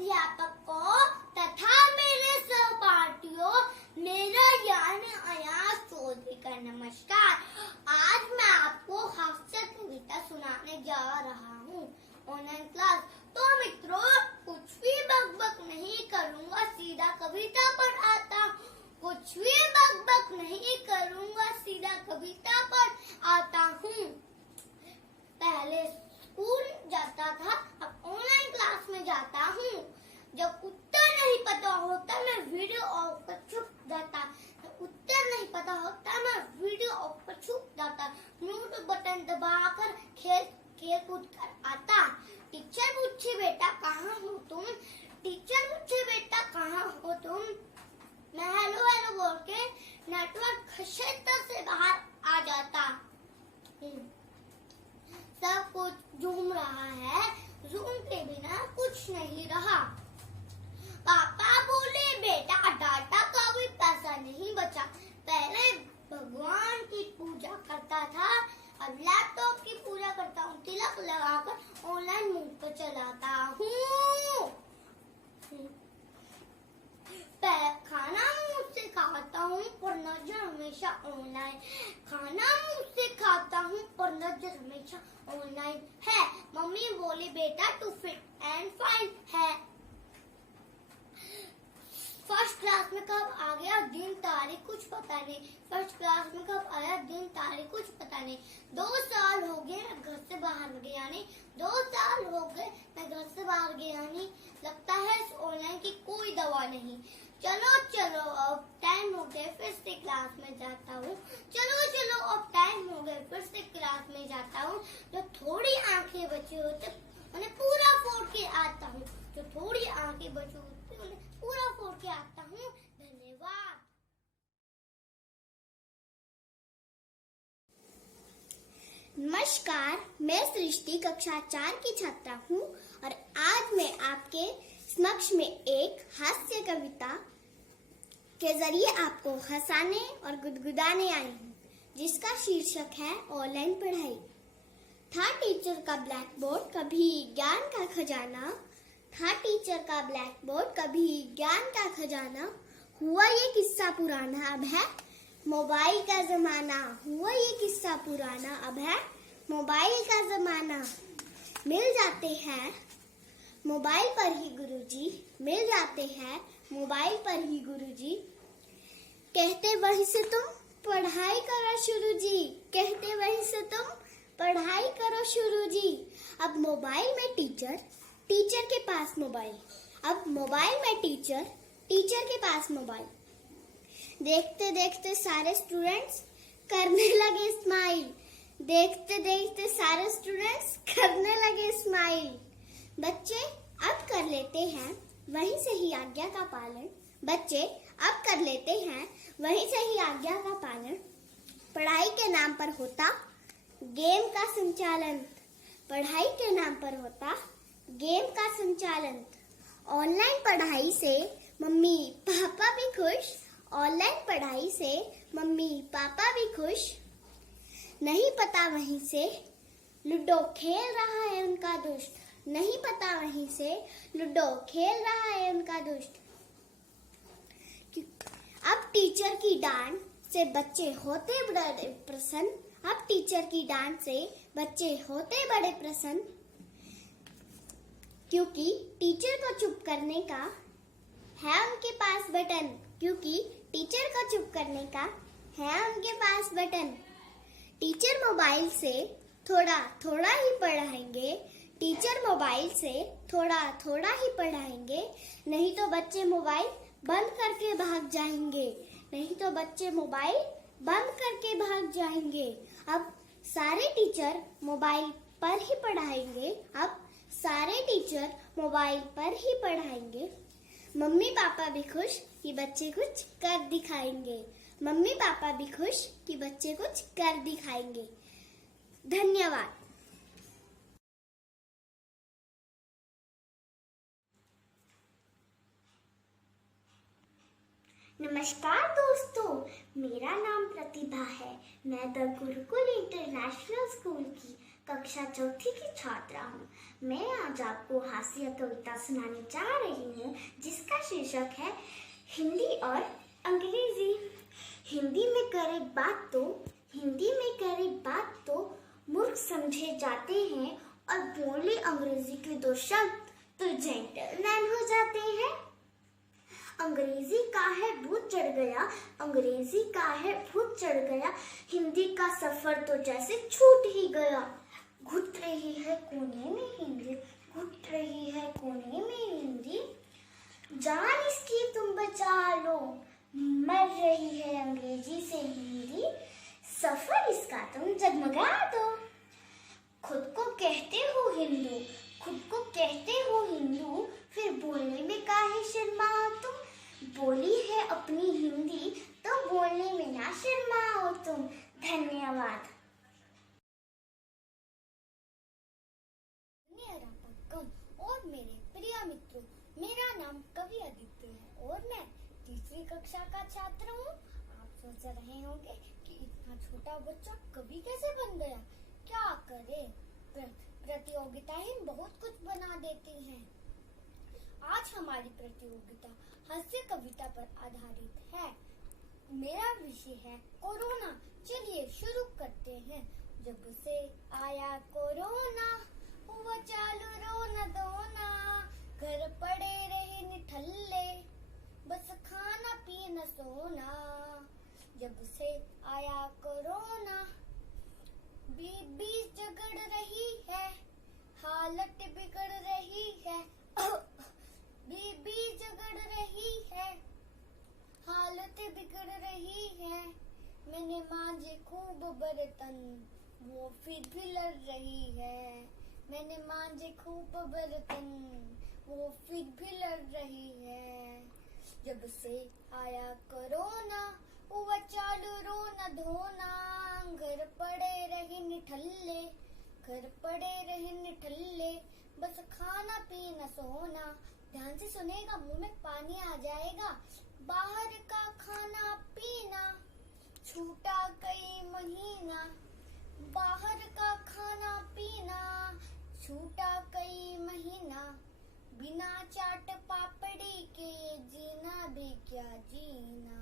अध्यापकों तथा मेरे सहपाठियों, मेरा यानी अयाज चौधरी का नमस्कार। आज मैं आपको हास्य कविता सुनाने जा रहा हूँ। Online class. तो मित्रों, कुछ भी बकबक नहीं करूँगा, सीधा कविता पर आता हूँ। कुछ भी बकबक नहीं करूँगा, सीधा कविता पर आता हूँ। पहले स्कूल जाता था, अब ऑनलाइन क्लास में जाता हूँ। जब उत्तर नहीं पता होता, मैं वीडियो ऑफ पर छुप जाता। उत्तर नहीं पता होता, मैं वीडियो ऑफ पर छुप जाता। म्यूट बटन दबाकर खेल कूद कर आता। टीचर पूछे बेटा कहाँ हो तुम? टीचर पूछे बेटा कहाँ हो तुम? मैं हेलो हेलो बोल के नेटवर्क क्षेत्र से बाहर आ जाता। सब कुछ झूम रहा है, जूम के बिना कुछ नहीं रहा। पापा बोले बेटा डाटा का भी पैसा नहीं बचा। पहले भगवान की पूजा करता था, अब लैपटॉप की पूजा करता हूँ। तिलक लगाकर ऑनलाइन मूड पर चलाता हूँ। खाना मुंह से खाता हूँ पर नजर हमेशा ऑनलाइन। खाना मुंह से खाता हूँ पर नजर हमेशा ऑनलाइन है। मम्मी बोली बेटा तू फिट एंड फाइन है। फर्स्ट क्लास में कब आ गया दिन तारीख कुछ पता नहीं। फर्स्ट क्लास में कब आया दिन तारीख कुछ पता नहीं। 2 साल हो गए मैं घर से बाहर गया नहीं। 2 साल हो गए मैं घर से बाहर गया नहीं। लगता है इस ऑनलाइन की कोई दवा नहीं। चलो चलो अब टाइम हो गया, फिर से क्लास में जाता हूँ। चलो चलो अब टाइम हो गया, फिर से क्लास में जाता हूँ। जो थोड़ी आंखें बची होती उन्हें पूरा फोड़ के आता हूँ। जो थोड़ी आंखें बची होती उन्हें पूरा फोड़ के आता हूँ। धन्यवाद। नमस्कार, मैं सृष्टि कक्षा 4 की छात्रा हूँ और आज मैं आपके समक्ष में एक हास्य कविता के जरिए आपको हंसाने और गुदगुदाने आई हूँ, जिसका शीर्षक है ऑनलाइन पढ़ाई। था टीचर का ब्लैक बोर्ड कभी ज्ञान का खजाना। था टीचर का ब्लैक बोर्ड कभी ज्ञान का खजाना। हुआ ये किस्सा पुराना अब है मोबाइल का जमाना। हुआ ये किस्सा पुराना अब है मोबाइल का जमाना। मिल जाते हैं मोबाइल पर ही गुरुजी। मिल जाते हैं मोबाइल पर ही गुरुजी। कहते वहीं से तुम पढ़ाई करो शुरू जी। कहते वहीं से तुम पढ़ाई करो शुरू जी। अब मोबाइल में टीचर, टीचर के पास मोबाइल। अब मोबाइल में टीचर, टीचर के पास मोबाइल। देखते देखते सारे स्टूडेंट्स करने लगे स्माइल। देखते देखते सारे स्टूडेंट्स करने लगे स्माइल। बच्चे अब कर लेते हैं वहीं से ही आज्ञा का पालन। बच्चे अब कर लेते हैं वहीं से ही आज्ञा का पालन। पढ़ाई के नाम पर होता गेम का संचालन। पढ़ाई के नाम पर होता गेम का संचालन। ऑनलाइन पढ़ाई से मम्मी पापा भी खुश। ऑनलाइन पढ़ाई से मम्मी पापा भी खुश। नहीं पता वहीं से लूडो खेल रहा है उनका दुष्ट। नहीं पता वहीं से लूडो खेल रहा है उनका दुष्ट। अब टीचर की डांट से बच्चे होते बड़े प्रसन्न। अब टीचर की डांट से बच्चे होते बड़े प्रसन्न, क्योंकि टीचर को चुप करने का है उनके पास बटन। क्योंकि टीचर को चुप करने का है उनके पास बटन। टीचर मोबाइल से थोड़ा थोड़ा ही पढ़ाएंगे। टीचर मोबाइल से थोड़ा थोड़ा ही पढ़ाएंगे। नहीं तो बच्चे मोबाइल बंद करके भाग जाएंगे। नहीं तो बच्चे मोबाइल बंद करके भाग जाएंगे। अब सारे टीचर मोबाइल पर ही पढ़ाएंगे। अब सारे टीचर मोबाइल पर ही पढ़ाएंगे। मम्मी पापा भी खुश कि बच्चे कुछ कर दिखाएंगे। मम्मी पापा भी खुश कि बच्चे कुछ कर दिखाएंगे। धन्यवाद। नमस्कार दोस्तों, मेरा नाम प्रतिभा है। मैं द गुरुकुल इंटरनेशनल स्कूल की कक्षा चौथी की छात्रा हूँ। मैं आज आपको हास्य कविता सुनाने जा रही हूँ, जिसका शीर्षक है हिंदी और अंग्रेजी। हिंदी में करे बात तो मूर्ख समझे जाते हैं, और बोले अंग्रेजी के दो शब्द तो जेंटलमैन हो जाते हैं। अंग्रेजी का है भूत चढ़ गया, हिंदी का सफर तो जैसे छूट ही गया। घुट रही है कोने में हिंदी, जान इसकी तुम बचा लो, मर रही है अंग्रेजी से हिंदी, सफर इसका तुम जगमगा दो। खुद को कहते हो हिंदू, फिर बोलने में काहे शर्माओ तुम, बोली है अपनी हिंदी तो बोलने में ना शर्माओ तुम। धन्यवाद। और मेरे प्रिय मित्रों, मेरा नाम कवि आदित्य है और मैं तीसरी कक्षा का छात्र हूँ। आप सोच रहे होंगे कि इतना छोटा बच्चा कवि कैसे बन गया। क्या करे, प्रतियोगिताएं बहुत कुछ बना देती हैं। आज हमारी प्रतियोगिता हास्य कविता पर आधारित है। मेरा विषय है कोरोना। चलिए शुरू करते हैं। जब से आया कोरोना, हुआ चालू रोना धोना, घर पड़े रहे निठल्ले, बस खाना पीना सोना। जब से आया कोरोना, बीबी जगड़ रही है, हालत बिगड़ रही है। बीबी जगड़ रही है, हालत बिगड़ रही है। मैंने मांजे खूब बर्तन, वो फिर भी लड़ रही है। मैंने मांजे खूब बर्तन, वो फिर भी लड़ रही है। जब से आया कोरोना, हुआ चालू रोना धोना, घर पड़े रहे निठल्ले, बस खाना पीना सोना। ध्यान से सुनेगा, मुंह में पानी आ जाएगा। बाहर का खाना पीना छूटा कई महीना, बाहर का खाना पीना छूटा कई महीना। बिना चाट पापड़ी के जीना भी क्या जीना,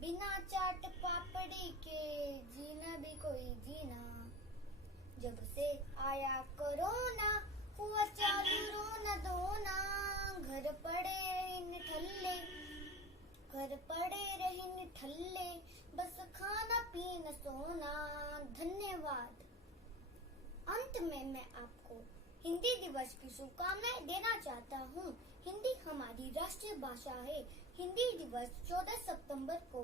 बिना चाट पापड़ी के जीना भी कोई जीना। जब से आया कोरोना, हुआ चालू रोना धोना, घर पड़े रहे निठल्ले, बस खाना पीना सोना। धन्यवाद। अंत में मैं आपको हिंदी दिवस की शुभकामनाएं देना चाहता हूँ। हिंदी हमारी राष्ट्रीय भाषा है। हिंदी दिवस 14 सितंबर को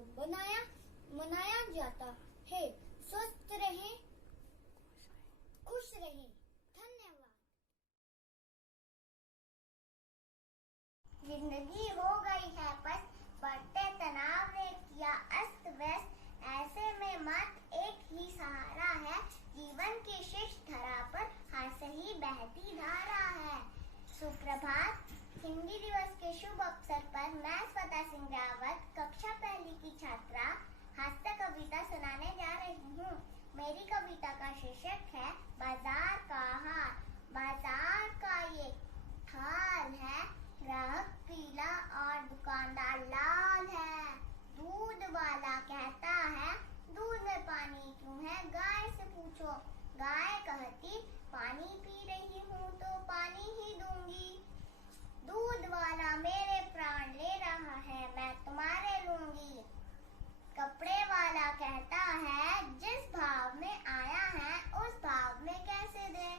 मनाया जाता है। स्वस्थ रहें, खुश रहें। धन्यवाद। जिंदगी हो गई है बस, बढ़ते तनाव ने किया अस्त व्यस्त, ऐसे में मत एक ही सहारा है, जीवन की शिष्ट धरा पर हास्य ही बहती धारा है। सुप्रभात। हिंदी दिवस के शुभ अवसर पर मैं स्वता सिंह रावत, कक्षा पहली की छात्रा, हास्य कविता सुनाने जा रही हूँ। मेरी कविता का शीर्षक है बाजार का हाल। बाजार का ये हाल है, ग्राहक पीला और दुकानदार लाल है। दूध वाला कहता है, दूध में पानी क्यों है, गाय से पूछो। गाय कहती, पानी पी रही हूँ तो पानी ही दूंगी। दूध वाला मेरे प्राण ले रहा है, मैं तुम्हारे लूंगी। कपड़े वाला कहता है, जिस भाव में आया है उस भाव में कैसे दें।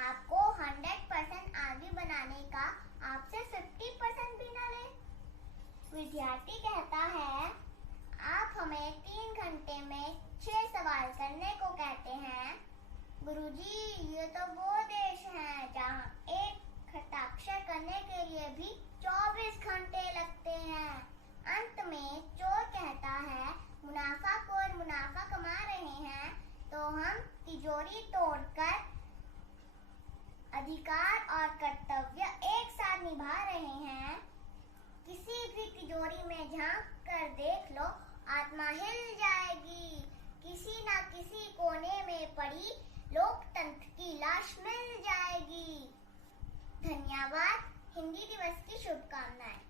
आपको 100% आगे बनाने का आपसे 50% भी न ले। विद्यार्थी कहता है, आप हमें 3 घंटे में 6 सवाल करने को कहते हैं। गुरुजी, ये तो वो देश है जहाँ एक हस्ताक्षर करने के लिए भी 24 घंटे लगते हैं। अंत में चोर कहता है, मुनाफाखोर मुनाफा कमा रहे हैं तो हम तिजोरी तोड़कर अधिकार और कर्तव्य एक साथ निभा रहे हैं। किसी भी तिजोरी में झांक कर देख लो, आत्मा हिल जाएगी। किसी न किसी कोने में पड़ी लोकतंत्र की की लाश मिल जाएगी। धन्यवाद। हिंदी दिवस की शुभकामनाएं।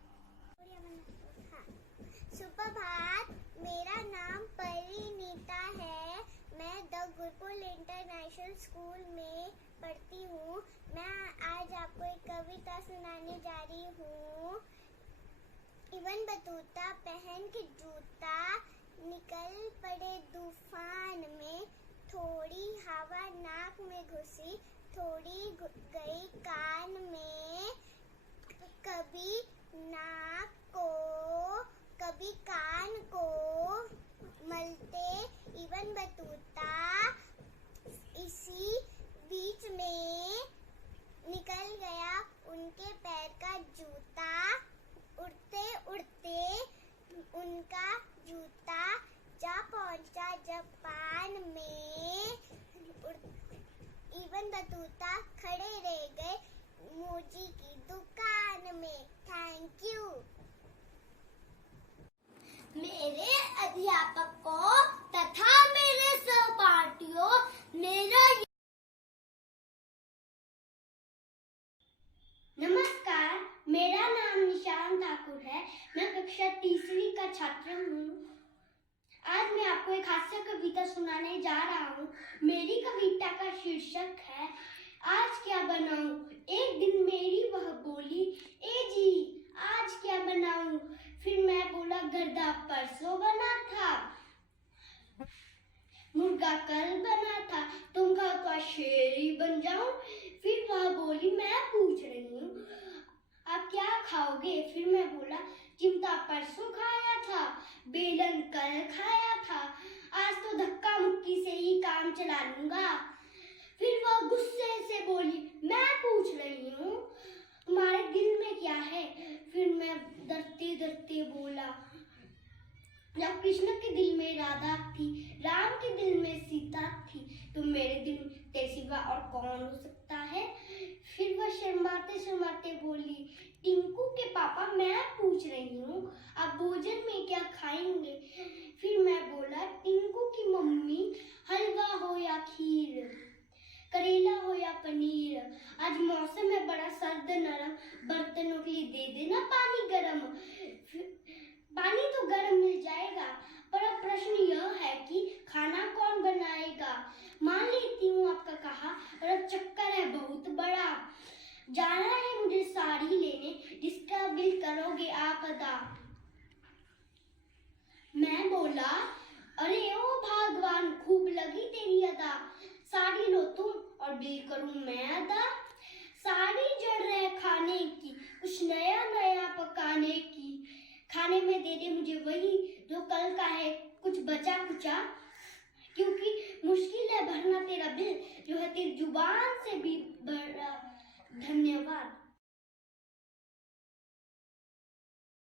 सुप्रभात, मेरा नाम परिनीता है। मैं द गुरुकुल इंटरनेशनल स्कूल में पढ़ती हूँ। मैं आज आपको एक कविता सुनाने जा रही हूँ। इवन बतूता पहन के जूता, निकल पड़े तूफान में। थोड़ी हवा नाक में घुसी, थोड़ी गई कान में। कभी नाक को कभी कान को मलते इवन बतूता, इसी बीच में निकल गया उनके पैर का जूता। उड़ते उड़ते उनका जूता जा पहुंचा जापान में। इवन बतूता खड़े रह गए मोजी की दुकान में। Thank you. मेरे अध्यापकों तथा मेरे सहपाठियों, मेरा नमस्कार, मेरा नाम निशान ठाकुर है। मैं कक्षा तीसरी का छात्र हूँ। आज मैं आपको एक हास्य कविता सुनाने जा रहा हूँ। मेरी कविता का शीर्षक है आज क्या बनाऊं। एक दिन मेरी वह बोली, ए जी आज क्या बनाऊं। फिर मैं बोला गर्दा परसों बना था, मुर्गा कल बना था, तुम कहो तो शेर ही बन जाऊं। फिर वह बोली मैं पूछ रही हूँ आप क्या खाओगे। फिर मैं बोला चिमटा परसों खाया था, बेलन कल खाया था, आज तो धक्का मुक्की से ही काम चला लूंगा। फिर वह गुस्से से बोली मैं पूछ रही हूँ तुम्हारे दिल में क्या है। फिर मैं डरते डरते बोला जब कृष्ण के दिल में राधा थी, राम के दिल में सीता थी, तो मेरे दिल तेरे सिवा और कौन हो सकता है। फिर वह शर्माते शर्माते बोली टिंकू के पापा मैं पूछ रही हूँ आप भोजन में क्या खाएंगे। फिर मैं बोला टिंकू की मम्मी हलवा हो या खीर, करेला हो या पनीर, आज मौसम है बड़ा सर्द नरम, बर्तनों के लिए दे देना पानी गरम। पानी तो गर्म मिल जाएगा, पर अब प्रश्न यह है कि खाना कौन बनाएगा। मान लेती हूँ आपका कहा, और अब चक्कर है बहुत बड़ा, जाना है मुझे साड़ी लेने, जिसका बिल करोगे आप अदा। मैं बोला अरे ओ भगवान खूब लगी तेरी अदा, साड़ी लो तुम और बिल करूं मैं अदा। साड़ी जड़ रहे खाने की, कुछ नया नया पकाने की, खाने में दे दे मुझे वही जो कल का है, कुछ बचा कुचा, क्योंकि मुश्किल है भरना तेरा बिल जो है तेरी जुबान से भी बड़ा। धन्यवाद।